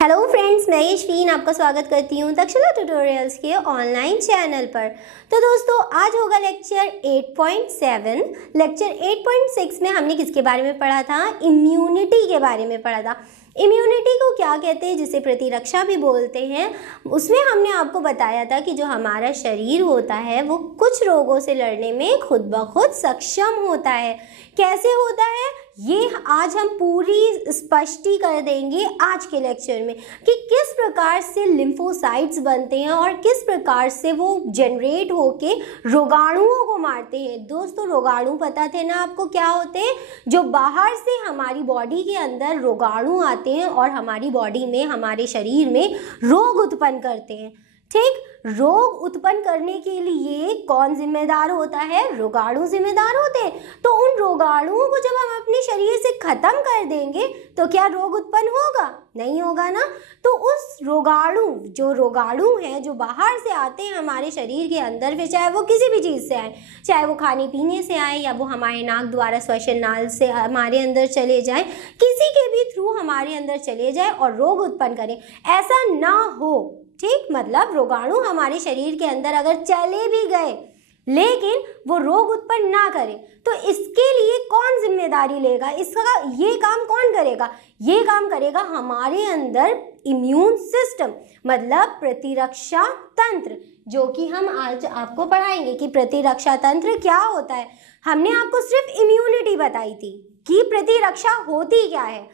Hello friends, मैं यशवीन आपका स्वागत करती हूँ तक्षशिला ट्यूटोरियल्स के ऑनलाइन चैनल पर। तो दोस्तों, आज होगा लेक्चर 8.7। लेक्चर 8.6 में हमने किसके बारे में पढ़ा था? इम्यूनिटी के बारे में पढ़ा था। इम्यूनिटी को क्या कहते हैं, जिसे प्रतिरक्षा भी बोलते हैं। उसमें हमने आपको बताया था कि जो हमारा शरीर होता है वो कुछ रोगों से लड़ने में खुद ब खुद सक्षम होता है। कैसे होता है ये आज हम पूरी स्पष्टी कर देंगे आज के लेक्चर में कि किस प्रकार से लिम्फोसाइट्स बनते हैं और किस प्रकार से वो जनरेट होके रोगाणुओं को मारते हैं। दोस्तों, रोगाणु पता थे ना आपको क्या होते हैं? जो बाहर से हमारी बॉडी के अंदर रोगाणु आते हैं और हमारी बॉडी में, हमारे शरीर में रोग उत्पन्न करते हैं। ठीक, रोग उत्पन्न करने के लिए कौन जिम्मेदार होता है? रोगाणु जिम्मेदार होते हैं। तो उन रोगाणुओं को जब हम अपने शरीर से खत्म कर देंगे तो क्या रोग उत्पन्न होगा? नहीं होगा ना। तो उस जो रोगाणु हैं, जो बाहर से आते हैं हमारे शरीर के अंदर, फिर चाहे वो किसी भी चीज़ से आए, चाहे वो खाने पीने से आए या वो हमारे नाक द्वारा श्वसन नाल से हमारे अंदर चले जाए, किसी के भी थ्रू हमारे अंदर चले जाए और रोग उत्पन्न करें, ऐसा ना हो। ठीक, मतलब रोगाणु हमारे शरीर के अंदर अगर चले भी गए लेकिन वो रोग उत्पन्न ना करे, तो इसके लिए कौन जिम्मेदारी लेगा? इसका ये काम कौन करेगा? ये काम करेगा हमारे अंदर इम्यून सिस्टम, मतलब प्रतिरक्षा तंत्र, जो कि हम आज आपको पढ़ाएंगे कि प्रतिरक्षा तंत्र क्या होता है। हमने आपको सिर्फ इम्यूनिटी बताई थी कि प्रतिरक्षा होती क्या है,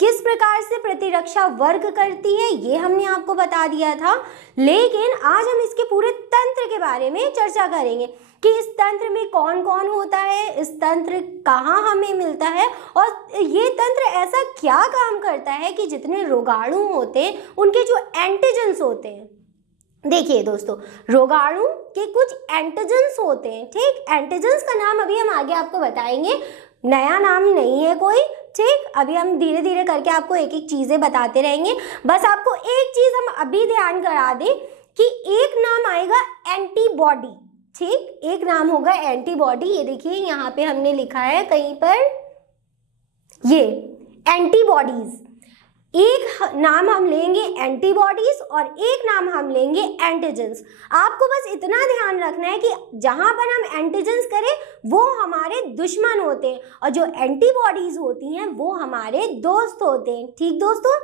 किस प्रकार से प्रतिरक्षा वर्क करती है, ये हमने आपको बता दिया था। लेकिन आज हम इसके पूरे तंत्र के बारे में चर्चा करेंगे कि इस तंत्र में कौन कौन होता है, इस तंत्र कहाँ हमें मिलता है और ये तंत्र ऐसा क्या काम करता है कि जितने रोगाणु होते हैं उनके जो एंटीजेंस होते हैं। देखिए दोस्तों, रोगाणु के कुछ एंटीजेंस होते हैं। ठीक, एंटीजेंस का नाम अभी हम आगे आपको बताएंगे, नया नाम नहीं है कोई। ठीक, अभी हम धीरे धीरे करके आपको एक एक चीज़ें बताते रहेंगे। बस आपको एक चीज़ हम अभी ध्यान करा दें कि एक नाम आएगा एंटीबॉडी। ठीक, एक नाम होगा एंटीबॉडी। ये देखिए यहाँ पे हमने लिखा है कहीं पर, ये एंटीबॉडीज। एक नाम हम लेंगे एंटीबॉडीज और एक नाम हम लेंगे एंटीजेंस। आपको बस इतना ध्यान रखना है कि जहां पर हम एंटीजेंस करें वो हमारे दुश्मन होते हैं और जो एंटीबॉडीज होती हैं वो हमारे दोस्त होते हैं। ठीक दोस्तों,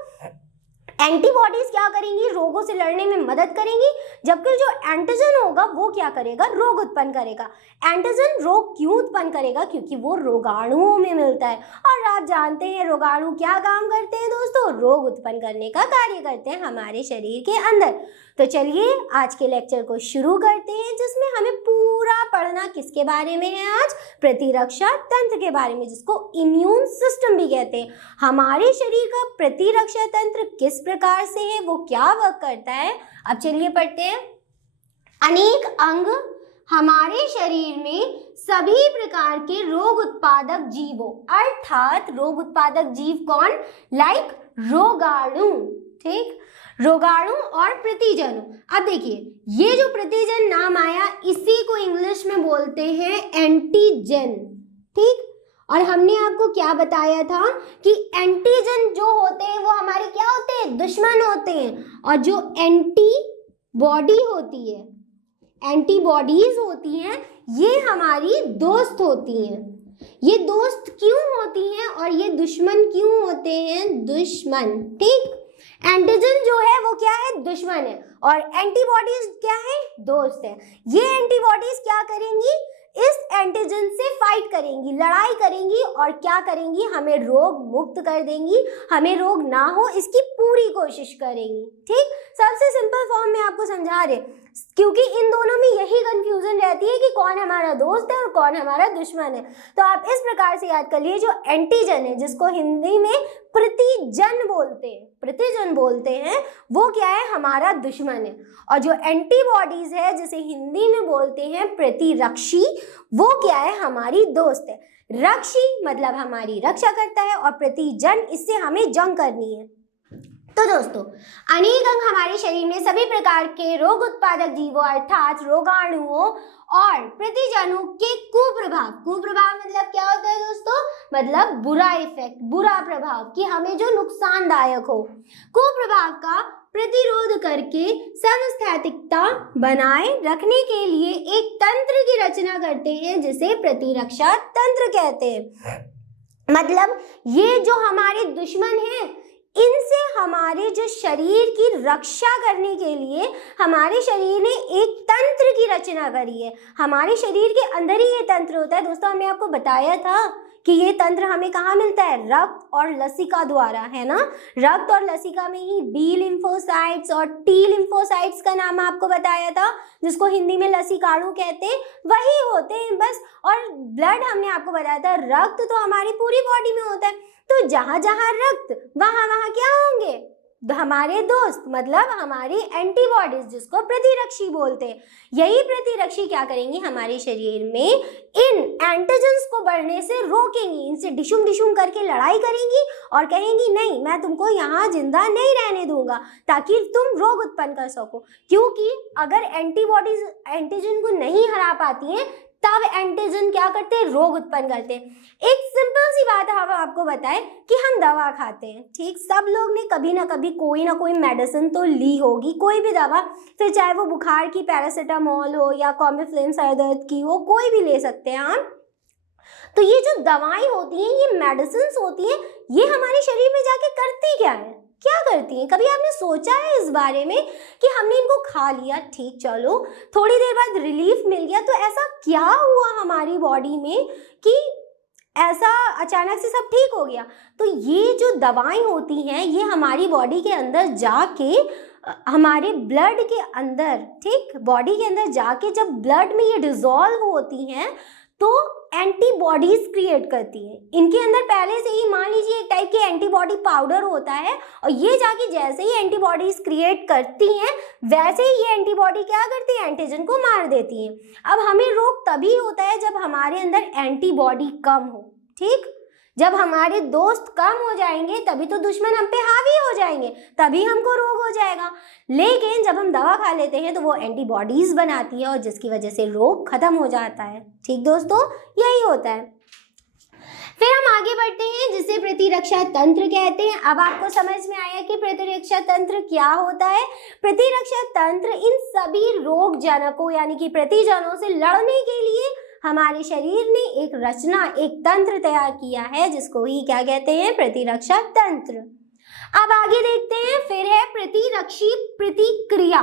एंटीबॉडीज क्या करेंगी? रोगों से लड़ने में मदद करेंगी, जबकि जो एंटीजन होगा वो क्या करेगा? रोग उत्पन्न करेगा। एंटीजन रोग क्यों उत्पन्न करेगा? क्योंकि वो रोगाणुओं में मिलता है और आप जानते हैं रोगाणु क्या काम करते हैं दोस्तों? रोग उत्पन्न करने का कार्य करते हैं हमारे शरीर के अंदर। तो चलिए आज के लेक्चर को शुरू करते हैं, जिसमें हमें पूरा पढ़ना किसके बारे में है? आज प्रतिरक्षा तंत्र के बारे में, जिसको इम्यून सिस्टम भी कहते हैं। हमारे शरीर का प्रतिरक्षा तंत्र किस प्रकार से है, वो क्या वर्क करता है, अब चलिए पढ़ते हैं। अनेक अंग हमारे शरीर में सभी प्रकार के रोग उत्पादक जीवों, अर्थात रोग उत्पादक जीव कौन? लाइक रोगाणु। ठीक, रोगाणु और प्रतिजन। अब देखिए, ये जो प्रतिजन नाम आया इसी को इंग्लिश में बोलते हैं एंटीजन। ठीक, और हमने आपको क्या बताया था कि एंटीजन जो होते हैं वो हमारे क्या होते हैं? दुश्मन होते हैं। और जो एंटीबॉडी होती है, एंटीबॉडीज होती हैं, ये हमारी दोस्त होती हैं। ये दोस्त क्यों होती हैं और ये दुश्मन क्यों होते हैं? दुश्मन। ठीक, एंटीजन जो है वो क्या है? दुश्मन है और एंटीबॉडीज क्या है? दोस्त है। ये एंटीबॉडीज क्या करेंगी? इस एंटीजन से फाइट करेंगी, लड़ाई करेंगी और क्या करेंगी? हमें रोग मुक्त कर देंगी, हमें रोग ना हो इसकी पूरी कोशिश करेंगी। ठीक, सबसे सिंपल फॉर्म में आपको समझा रहे, क्योंकि इन दोनों में यही कंफ्यूजन रहती है कि कौन हमारा दोस्त है और कौन हमारा दुश्मन है। तो आप इस प्रकार से याद कर लिए, जो एंटीजन है, जिसको हिंदी में प्रतिजन बोलते हैं, वो क्या है? हमारा दुश्मन है। और जो एंटीबॉडीज है, जिसे हिंदी में बोलते हैं प्रतिरक्षी, वो क्या है? हमारी दोस्त है। रक्षी मतलब हमारी रक्षा करता है और प्रतिजन, इससे हमें जंग करनी है। तो दोस्तों, अनेक अंग हमारे शरीर में सभी प्रकार के रोग उत्पादक जीवों अर्थात रोगाणुओं और प्रतिजनों के कुप्रभाव मतलब क्या होता है दोस्तों? मतलब बुरा इफेक्ट, बुरा प्रभाव, कि हमें जो नुकसानदायक हो। कुप्रभाव का प्रतिरोध करके समस्थैतिकता बनाए रखने के लिए एक तंत्र की रचना करते हैं जिसे प्रतिरक्षा तंत्र कहते हैं। मतलब ये जो हमारे दुश्मन हैं, इनसे हमारे जो शरीर की रक्षा करने के लिए हमारे शरीर ने एक तंत्र की रचना करी है। हमारे शरीर के अंदर ही ये तंत्र होता है। दोस्तों हमने आपको बताया था कि ये तंत्र हमें कहाँ मिलता है, रक्त और लसिका द्वारा, है ना। रक्त और लसिका में ही बी लिम्फोसाइट्स और टी लिम्फोसाइट्स का नाम आपको बताया था, जिसको हिंदी में लसिकाणु कहते हैं, वही होते हैं बस। और ब्लड हमने आपको बताया था, रक्त तो हमारी पूरी बॉडी में होता है। तो जहां जहां रक्त वहां वहां क्या होंगे, हमारे दोस्त, मतलब हमारी एंटीबॉडीज, जिसको प्रतिरक्षी बोलते हैं। यही प्रतिरक्षी क्या करेंगी, हमारे शरीर में इन एंटीजेंस को बढ़ने से रोकेंगी, इनसे डिशुम डिशुम करके लड़ाई करेंगी और कहेंगी नहीं, मैं तुमको यहाँ जिंदा नहीं रहने दूंगा, ताकि तुम रोग उत्पन्न कर सको। क्योंकि अगर एंटीबॉडीज एंटीजन को नहीं हरा पाती हैं, तब एंटीजन क्या करते हैं, रोग उत्पन्न करते हैं। एक सिंपल सी बात हम आपको बताएं कि हम दवा खाते हैं, ठीक। सब लोग ने कभी ना कभी कोई ना कोई मेडिसिन तो ली होगी, कोई भी दवा, फिर चाहे वो बुखार की पैरासीटामोल हो या कॉम्बिफ्लेम सर दर्द की हो, कोई भी ले सकते हैं हम। तो ये जो दवाएं होती हैं, ये मेडिसिन होती हैं, ये हमारे शरीर में जाके करती क्या है, क्या करती हैं? कभी आपने सोचा है इस बारे में कि हमने इनको खा लिया, ठीक, चलो थोड़ी देर बाद रिलीफ मिल गया, तो ऐसा क्या हुआ हमारी बॉडी में कि ऐसा अचानक से सब ठीक हो गया? तो ये जो दवाएं होती हैं, ये हमारी बॉडी के अंदर जाके, हमारे ब्लड के अंदर, ठीक, बॉडी के अंदर जाके जब ब्लड में ये डिसॉल्व होती हैं तो एंटीबॉडीज क्रिएट करती है। इनके अंदर पहले से ही मान लीजिए एक टाइप की एंटीबॉडी पाउडर होता है, और ये जाके जैसे ही एंटीबॉडीज क्रिएट करती हैं, वैसे ही ये एंटीबॉडी क्या करती है, एंटीजन को मार देती है। अब हमें रोग तभी होता है जब हमारे अंदर एंटीबॉडी कम हो, ठीक। जब हमारे दोस्त कम हो जाएंगे तभी तो दुश्मन हम पे हावी हो जाएंगे, तभी हमको रोग हो जाएगा। लेकिन जब हम दवा खा लेते हैं तो वो एंटीबॉडीज बनाती है, और जिसकी वजह से रोग खत्म हो जाता है, ठीक दोस्तों, यही होता है। फिर हम आगे बढ़ते हैं, जिसे प्रतिरक्षा तंत्र कहते हैं। अब आपको समझ में आया कि प्रतिरक्षा तंत्र क्या होता है। प्रतिरक्षा तंत्र इन सभी रोग जनकों यानी कि प्रतिजनों से लड़ने के लिए हमारे शरीर ने एक रचना, एक तंत्र तैयार किया है, जिसको ही क्या कहते हैं, प्रतिरक्षा तंत्र। अब आगे देखते हैं, फिर है प्रतिरक्षी प्रतिक्रिया।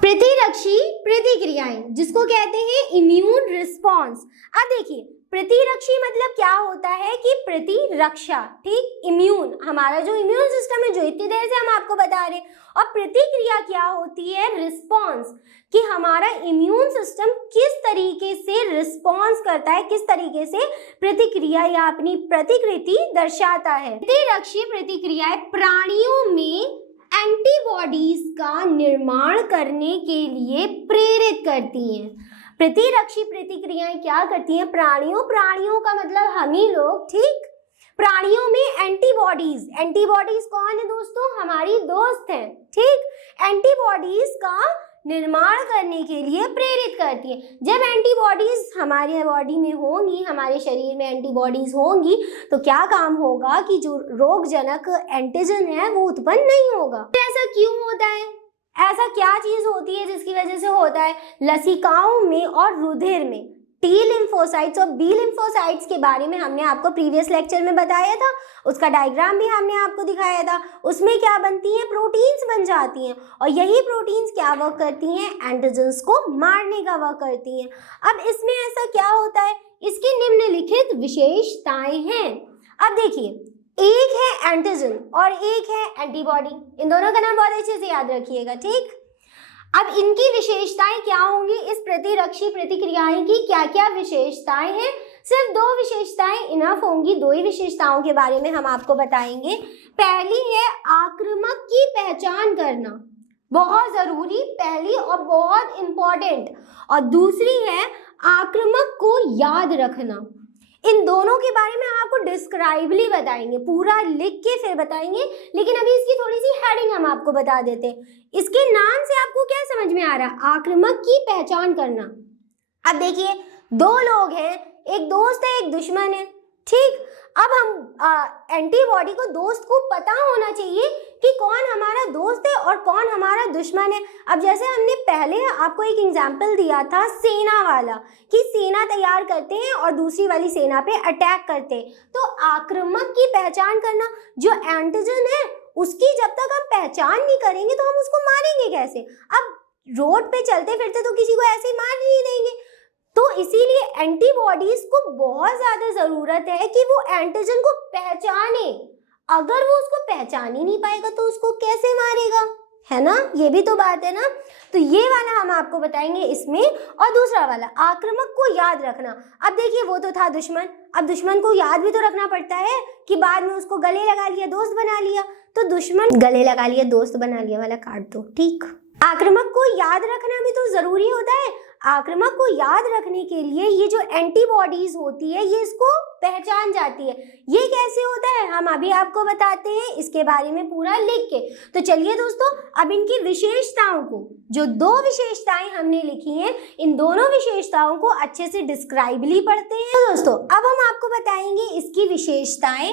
प्रतिरक्षी प्रतिक्रियाएं, जिसको कहते हैं इम्यून रिस्पॉन्स। अब देखिए, प्रतिरक्षी मतलब क्या होता है कि प्रतिरक्षा, ठीक, इम्यून, हमारा जो इम्यून सिस्टम है, जो इतनी देर से हम आपको बता रहे हैं। और प्रतिक्रिया क्या होती है, रिस्पॉन्स, कि हमारा इम्यून सिस्टम किस तरीके से रिस्पॉन्स करता है, किस तरीके से प्रतिक्रिया या अपनी प्रतिकृति दर्शाता है। प्रतिरक्षी प्रतिक्रियाएं प्राणियों में एंटीबॉडीज का निर्माण करने के लिए प्रेरित करती हैं। प्रतिरक्षी प्रतिक्रियाएं क्या करती हैं, प्राणियों का मतलब हम ही लोग, ठीक। प्राणियों में एंटीबॉडीज, एंटीबॉडीज कौन है दोस्तों, हमारी दोस्त हैं, ठीक। एंटीबॉडीज का निर्माण करने के लिए प्रेरित करती है। जब एंटीबॉडीज हमारे बॉडी में होंगी, हमारे शरीर में एंटीबॉडीज होंगी, तो क्या काम होगा कि जो रोगजनक एंटीजन है वो उत्पन्न नहीं होगा। तो ऐसा क्यों होता है, ऐसा क्या चीज होती है जिसकी वजह से होता है? लसिकाओं में और रुधिर में टी लिम्फोसाइट्स और बी लिम्फोसाइट्स के बारे में हमने आपको प्रीवियस लेक्चर में बताया था, उसका डायग्राम भी हमने आपको दिखाया था। उसमें क्या बनती हैं, प्रोटीन्स बन जाती हैं, और यही प्रोटीन्स क्या वर्क करती हैं, एंटीजेंस को मारने का वर्क करती हैं। अब इसमें ऐसा क्या होता है, इसकी निम्नलिखित विशेषताएं हैं। अब देखिए, एक है एंटीजन और एक है एंटीबॉडी, इन दोनों का नाम बहुत अच्छे से याद रखिएगा, ठीक। अब इनकी विशेषताएं क्या होंगी, इस प्रतिरक्षी प्रतिक्रियाएं की क्या क्या विशेषताएं हैं? सिर्फ दो विशेषताएं इनफ होंगी, दो ही विशेषताओं के बारे में हम आपको बताएंगे। पहली है आक्रामक की पहचान करना, बहुत जरूरी, पहली और बहुत इंपॉर्टेंट। और दूसरी है आक्रामक को याद रखना। इन दोनों के बारे में हम आपको डिस्क्राइबली बताएंगे, पूरा लिख के फिर बताएंगे, लेकिन अभी इसकी थोड़ी सी हेडिंग हम आपको बता देते हैं। इसके नाम से आपको क्या समझ में आ रहा है, आक्रामक की पहचान करना। अब देखिए, दो लोग हैं, एक दोस्त है एक दुश्मन है, ठीक। अब हम एंटीबॉडी को दोस्त को पता होना चाहिए कि कौन हमारा दोस्त है और कौन हमारा दुश्मन है। अब जैसे हमने पहले आपको एक एग्जाम्पल दिया था सेना वाला, कि सेना तैयार करते हैं और दूसरी वाली सेना पे अटैक करते हैं, तो आक्रामक की पहचान करना, जो एंटीजन है उसकी जब तक हम पहचान नहीं करेंगे तो हम उसको मारेंगे कैसे। अब रोड पे चलते फिरते तो किसी को ऐसे मार नहीं देंगे, तो इसीलिए एंटीबॉडीज को बहुत ज्यादा जरूरत है कि वो एंटीजन को पहचाने। अगर वो उसको पहचान ही नहीं पाएगा तो उसको कैसे मारेगा, है ना, ये भी तो बात है ना। तो ये वाला हम आपको बताएंगे इसमें। और दूसरा वाला आक्रामक को याद रखना। अब देखिए वो तो था दुश्मन, अब दुश्मन को याद भी तो रखना पड़ता है कि बाद में उसको गले लगा लिया दोस्त बना लिया, तो दुश्मन गले लगा लिया दोस्त बना लिया वाला काट दो, ठीक। आक्रामक को याद रखना भी तो जरूरी होता है। आक्रामक को याद रखने के लिए ये जो एंटीबॉडीज होती है ये इसको पहचान जाती है। ये कैसे होता है हम अभी आपको बताते हैं इसके बारे में पूरा लिख के। तो चलिए दोस्तों, अब इनकी विशेषताओं को, जो दो विशेषताएं हमने लिखी हैं, इन दोनों विशेषताओं को अच्छे से डिस्क्राइबली पढ़ते हैं। तो दोस्तों अब हम आपको बताएंगे इसकी विशेषताएं।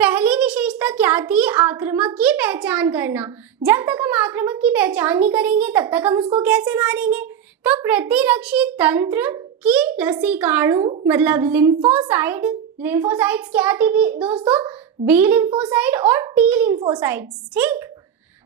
पहली विशेषता क्या थी, आक्रामक की पहचान करना। जब तक हम आक्रामक की पहचान नहीं करेंगे तब तक हम उसको कैसे मारेंगे। तो प्रतिरक्षी तंत्र की लसीकाणु मतलब लिम्फोसाइट्स क्या थी दोस्तों, बी लिम्फोसाइट और टी लिम्फोसाइट्स, ठीक।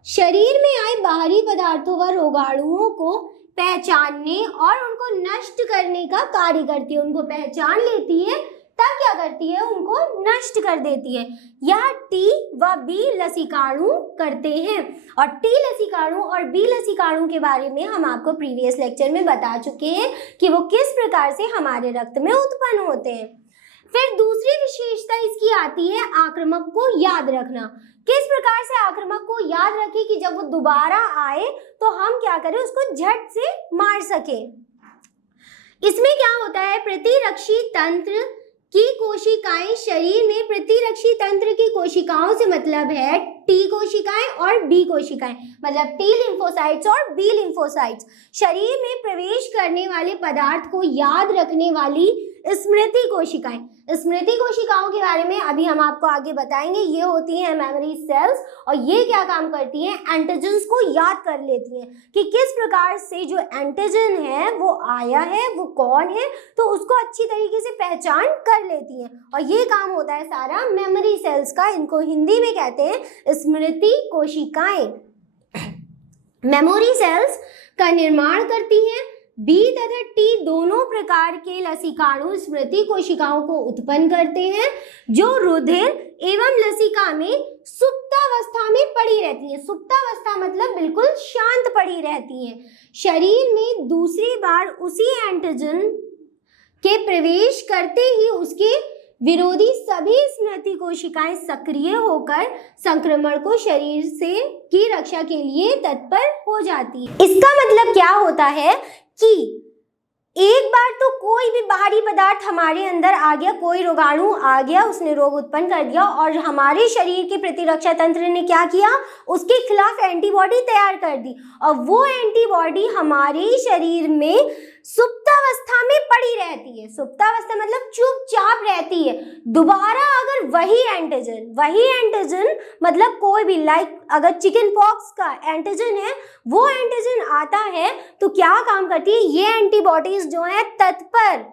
शरीर में आए बाहरी पदार्थों व रोगाणुओं को पहचानने और उनको नष्ट करने का कार्य करती है। उनको पहचान लेती है तब क्या करती है, उनको नष्ट कर देती है। यह टी व बी लसीकाणु करते हैं। और टी लसीकाणु और बी लसीकाणु के बारे में हम आपको प्रीवियस लेक्चर में बता चुके हैं कि वो किस प्रकार से हमारे रक्त में उत्पन्न होते हैं। फिर दूसरी विशेषता इसकी आती है आक्रामक को याद रखना। किस प्रकार से आक्रामक को याद रखें कि जब वो दोबारा आए तो हम क्या करें, उसको झट से मार सके। इसमें क्या होता है, प्रतिरक्षी तंत्र की कोशिकाएं, शरीर में प्रतिरक्षी तंत्र की कोशिकाओं से मतलब है टी कोशिकाएं और बी कोशिकाएं, मतलब टी लिम्फोसाइट्स और बी लिम्फोसाइट्स। शरीर में प्रवेश करने वाले पदार्थ को याद रखने वाली स्मृति कोशिकाएं। स्मृति कोशिकाओं के बारे में अभी हम आपको आगे बताएंगे। ये होती हैं मेमोरी सेल्स और ये क्या काम करती हैं, एंटीजन्स को याद कर लेती हैं कि किस प्रकार से जो एंटीजन है वो आया है, वो कौन है, तो उसको अच्छी तरीके से पहचान कर लेती हैं। और ये काम होता है सारा मेमोरी सेल्स का। इनको हिंदी में कहते हैं स्मृति कोशिकाएं। मेमोरी सेल्स का निर्माण करती हैं। बी तथा टी दोनों प्रकार के लसीकाणु स्मृति कोशिकाओं को उत्पन्न करते हैं जो रुधिर एवं लसिका में सुप्तावस्था में पड़ी रहती है। सुप्तावस्था मतलब बिल्कुल शांत पड़ी रहती है। शरीर में दूसरी बार उसी एंटीजन के प्रवेश करते ही उसके विरोधी सभी स्मृति कोशिकाएं सक्रिय होकर संक्रमण को शरीर से की रक्षा के लिए तत्पर हो जाती है। इसका मतलब क्या होता है कि एक बार तो कोई भी बाहरी पदार्थ हमारे अंदर आ गया, कोई रोगाणु आ गया, उसने रोग उत्पन्न कर दिया और हमारे शरीर के प्रतिरक्षा तंत्र ने क्या किया, उसके खिलाफ एंटीबॉडी तैयार कर दी और वो एंटीबॉडी हमारे शरीर में सुप्तावस्था में पड़ी रहती है। सुप्तावस्था मतलब चुपचाप रहती है। दोबारा अगर वही एंटीजन मतलब कोई भी अगर चिकन पॉक्स का एंटीजन है, वो एंटीजन आता है तो क्या काम करती है, ये एंटीबॉडीज जो है तत्पर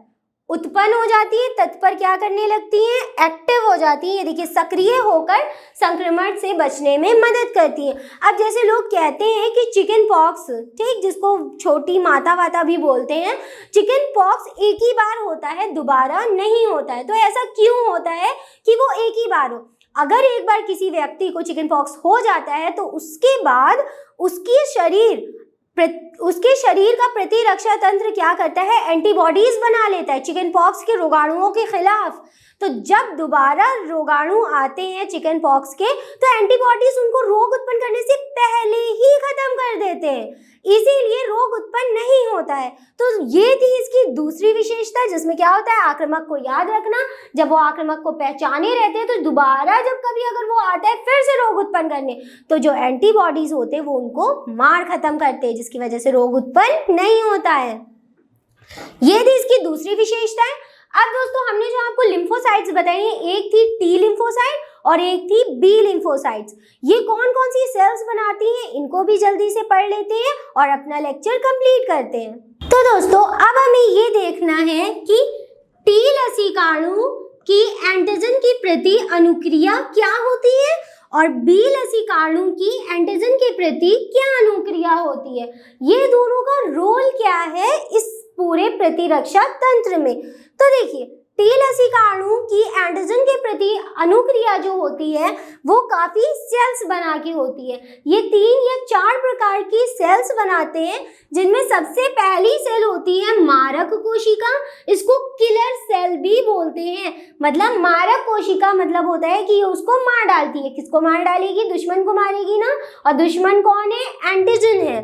उत्पन्न हो जाती है, तत्पर क्या करने लगती हैं, एक्टिव हो जाती है। ये देखिए सक्रिय होकर संक्रमण से बचने में मदद करती है। अब जैसे लोग कहते हैं कि चिकन पॉक्स, ठीक, जिसको छोटी माता वाता भी बोलते हैं, चिकन पॉक्स एक ही बार होता है, दोबारा नहीं होता है। तो ऐसा क्यों होता है कि वो एक ही बार हो। अगर एक बार किसी व्यक्ति को चिकन पॉक्स हो जाता है तो उसके बाद उसके शरीर का प्रतिरक्षा तंत्र क्या करता है, एंटीबॉडीज बना लेता है चिकन पॉक्स के रोगाणुओं के खिलाफ। तो जब दोबारा रोगाणु आते हैं चिकन पॉक्स के तो एंटीबॉडीज उनको रोग उत्पन्न करने से पहले ही खत्म कर देते हैं, इसीलिए रोग उत्पन्न नहीं होता है। तो ये थी इसकी दूसरी विशेषता, जिसमें क्या होता है, आक्रामक को याद रखना। जब वो आक्रामक को पहचाने रहते हैं तो दोबारा जब कभी अगर वो आता है फिर से रोग उत्पन्न करने, तो जो एंटीबॉडीज होते हैं वो उनको मार खत्म करते हैं, जिसकी वजह से रोग उत्पन्न नहीं होता है। ये थी इसकी दूसरी विशेषता है। अब दोस्तों हमने जो आपको लिम्फोसाइट्स बताइए, एक थी टी लिम्फोसाइट और एक थी बी लिम्फोसाइट्स। ये कौन कौन सी सेल्स बनाती हैं, इनको भी जल्दी से पढ़ लेते हैं और अपना लेक्चर कंप्लीट करते हैं। तो दोस्तों अब हमें ये देखना है कि टी लसिकाणु की एंटीजन की प्रति अनुक्रिया क्या होती है और बी लसिकाणु की एंटीजन के प्रति क्या अनुक्रिया होती है, ये दोनों का रोल क्या है इस पूरे प्रतिरक्षा तंत्र में। तो देखिए, टी लसिकाणु की एंटीजन के प्रति अनुक्रिया जो होती है वो काफी सेल्स बना के होती है। ये 3 या 4 प्रकार की सेल्स बनाते हैं, जिनमें सबसे पहली सेल होती है मारक कोशिका। इसको किलर सेल भी बोलते हैं। मतलब मारक कोशिका मतलब होता है कि उसको मार डालती है। किसको मार डालेगी? दुश्मन को मारेगी ना। और दुश्मन कौन है? एंटीजन है।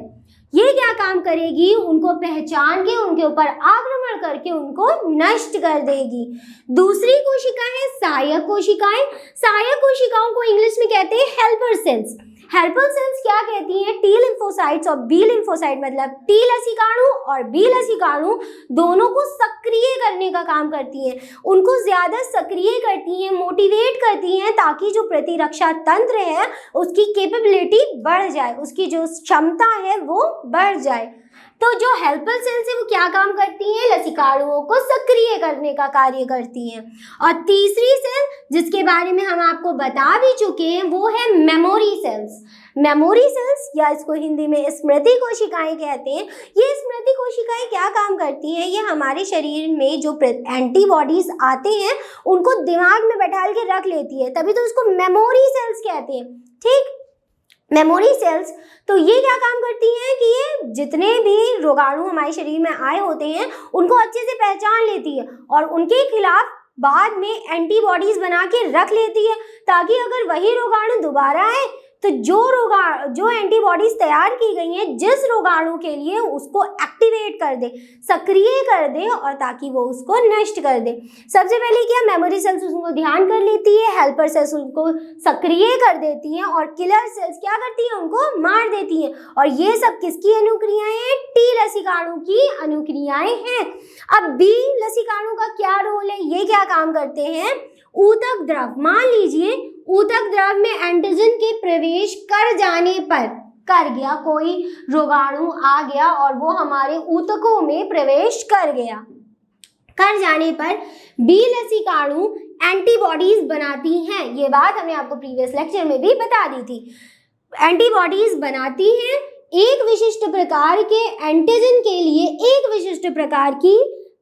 ये क्या काम करेगी? उनको पहचान के उनके ऊपर आक्रमण करके उनको नष्ट कर देगी। दूसरी कोशिका है सहायक कोशिकाएं। सहायक कोशिकाओं को इंग्लिश में कहते हैं हेल्पर सेल्स। हेल्पर सेल्स क्या कहती हैं? टी लिम्फोसाइट्स और बी लिम्फोसाइट, मतलब टी लसिकाणु और बी लसिकाणु दोनों को सक्रिय करने का काम करती हैं। उनको ज्यादा सक्रिय करती हैं, मोटिवेट करती हैं, ताकि जो प्रतिरक्षा तंत्र है उसकी कैपेबिलिटी बढ़ जाए, उसकी जो क्षमता है वो बढ़ जाए। तो जो हेल्पर सेल्स है वो क्या काम करती हैं? लसिकाणुओं को सक्रिय करने का कार्य करती हैं। और तीसरी सेल जिसके बारे में हम आपको बता भी चुके हैं वो है मेमोरी सेल्स। मेमोरी सेल्स या इसको हिंदी में स्मृति कोशिकाएं कहते हैं। ये स्मृति कोशिकाएं क्या काम करती हैं? ये हमारे शरीर में जो एंटीबॉडीज आते हैं उनको दिमाग में बैठा के रख लेती है, तभी तो उसको मेमोरी सेल्स कहते हैं। ठीक, मेमोरी सेल्स तो ये क्या काम करती हैं कि ये जितने भी रोगाणु हमारे शरीर में आए होते हैं उनको अच्छे से पहचान लेती है और उनके खिलाफ बाद में एंटीबॉडीज बना के रख लेती है, ताकि अगर वही रोगाणु दोबारा आए तो जो एंटीबॉडीज तैयार की गई हैं जिस रोगाणु के लिए उसको एक्टिवेट कर दे, सक्रिय कर दे, और ताकि वो उसको नष्ट कर दे। सबसे पहले क्या, मेमोरी सेल्स उनको ध्यान कर लेती है, हेल्पर सेल्स उनको सक्रिय कर देती हैं और किलर सेल्स क्या करती हैं? उनको मार देती हैं। और ये सब किसकी अनुक्रियाएं हैं? टी लसिकाणु की अनुक्रियाएं हैं। अब बी लसिकाणु का क्या रोल है? ये क्या काम करते हैं? ऊतक द्रव, मान लीजिए ऊतक द्रव में एंटीजन के प्रवेश कर जाने पर, कर गया, कोई रोगाणु आ गया और वो हमारे ऊतकों में प्रवेश कर गया, कर जाने पर बी लसिकाणु एंटीबॉडीज बनाती हैं। ये बात हमने आपको प्रीवियस लेक्चर में भी बता दी थी। एंटीबॉडीज बनाती हैं एक विशिष्ट प्रकार के एंटीजन के लिए। एक विशिष्ट प्रकार की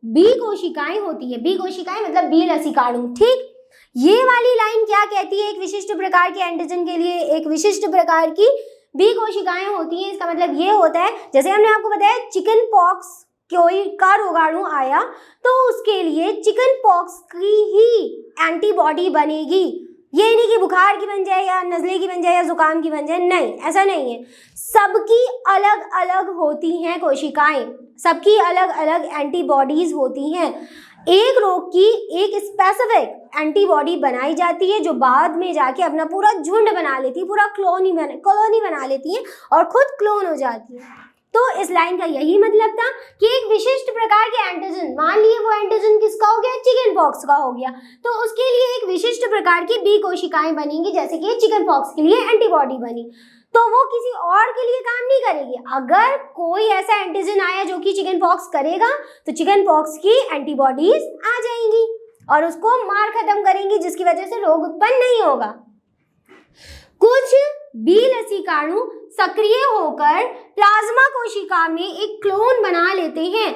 बी कोशिकाएं होती है। बी कोशिकाएं मतलब बी लसिकाणु। ठीक, ये वाली लाइन क्या कहती है? एक विशिष्ट प्रकार के एंटीजन के लिए एक विशिष्ट प्रकार की बी कोशिकाएं होती हैं। इसका मतलब ये होता है, जैसे हमने आपको बताया चिकन पॉक्स कोई का रोगाणु आया तो उसके लिए चिकन पॉक्स की ही एंटीबॉडी बनेगी। ये नहीं कि बुखार की बन जाए या नज़ले की बन जाए या जुकाम की बन जाए, नहीं, ऐसा नहीं है। सबकी अलग अलग होती हैं कोशिकाएं, सबकी अलग अलग एंटीबॉडीज होती हैं। एक रोग की एक स्पेसिफिक एंटीबॉडी बनाई जाती है जो बाद में जाके अपना पूरा झुंड बना लेती है, पूरा कॉलोनी बना लेती है और खुद क्लोन हो जाती है। तो इस लाइन का यही मतलब था कि एक विशिष्ट प्रकार के एंटीजन, मान लिए वो एंटीजन किसका हो गया? चिकन पॉक्स का हो गया, तो उसके लिए एक विशिष्ट प्रकार की बी कोशिकाएं बनेंगी, जैसे कि चिकन पॉक्स के लिए एंटीबॉडी बनी, तो वो किसी और के लिए काम नहीं करेगी। अगर कोई ऐसा एंटीजन आया जो कि चिकन पॉक्स करेगा तो चिकन पॉक्स की एंटीबॉडीज आ जाएंगी और उसको मार खत्म करेंगी, जिसकी वजह से रोग उत्पन्न नहीं होगा। कुछ बी लसिकाणु सक्रिय होकर प्लाज्मा कोशिका में एक क्लोन बना लेते हैं।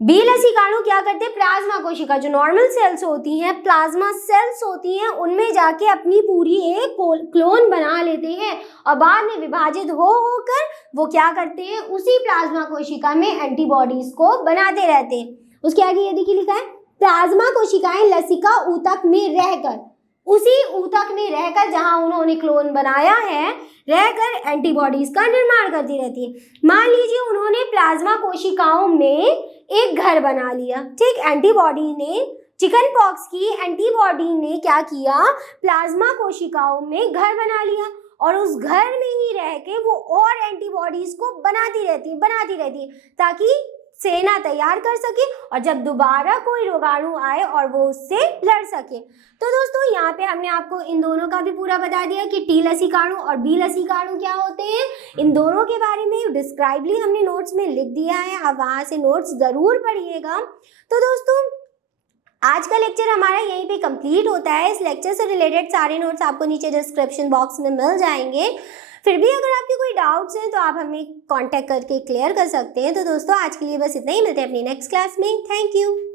बी लसिकाणु क्या करते हैं? प्लाज्मा कोशिका, जो नॉर्मल सेल्स होती हैं, प्लाज्मा सेल्स होती हैं, उनमें जाके अपनी पूरी एक क्लोन बना लेते हैं और बाद में विभाजित होकर वो क्या करते हैं? उसी प्लाज्मा कोशिका में एंटीबॉडीज को बनाते रहते हैं। उसके आगे ये देखिए लिखा है, प्लाज्मा कोशिकाएं लसिका ऊतक में रहकर, उसी ऊतक में रहकर जहां उन्होंने क्लोन बनाया है, रहकर एंटीबॉडीज का निर्माण करती रहती है। मान लीजिए उन्होंने प्लाज्मा कोशिकाओं में एक घर बना लिया। ठीक, एंटीबॉडी ने, चिकन पॉक्स की एंटीबॉडी ने क्या किया? प्लाज्मा कोशिकाओं में घर बना लिया और उस घर में ही रह के वो और एंटीबॉडीज को बनाती रहती है ताकि सेना तैयार कर सके और जब दोबारा कोई रोगाणु आए और वो उससे लड़ सके। तो दोस्तों यहाँ पे हमने आपको इन दोनों का भी पूरा बता दिया कि टी लसीकाणु और बी लसीकाणु क्या होते हैं। इन दोनों के बारे में डिस्क्राइबली हमने नोट्स में लिख दिया है, आप वहाँ से नोट्स ज़रूर पढ़िएगा। तो दोस्तों आज का लेक्चर हमारा यहीं पे कंप्लीट होता है। इस लेक्चर से रिलेटेड सारे नोट्स आपको नीचे डिस्क्रिप्शन बॉक्स में मिल जाएंगे। फिर भी अगर आपके कोई डाउट्स हैं तो आप हमें कांटेक्ट करके क्लियर कर सकते हैं। तो दोस्तों आज के लिए बस इतना ही, मिलते हैं अपनी नेक्स्ट क्लास में। Thank you.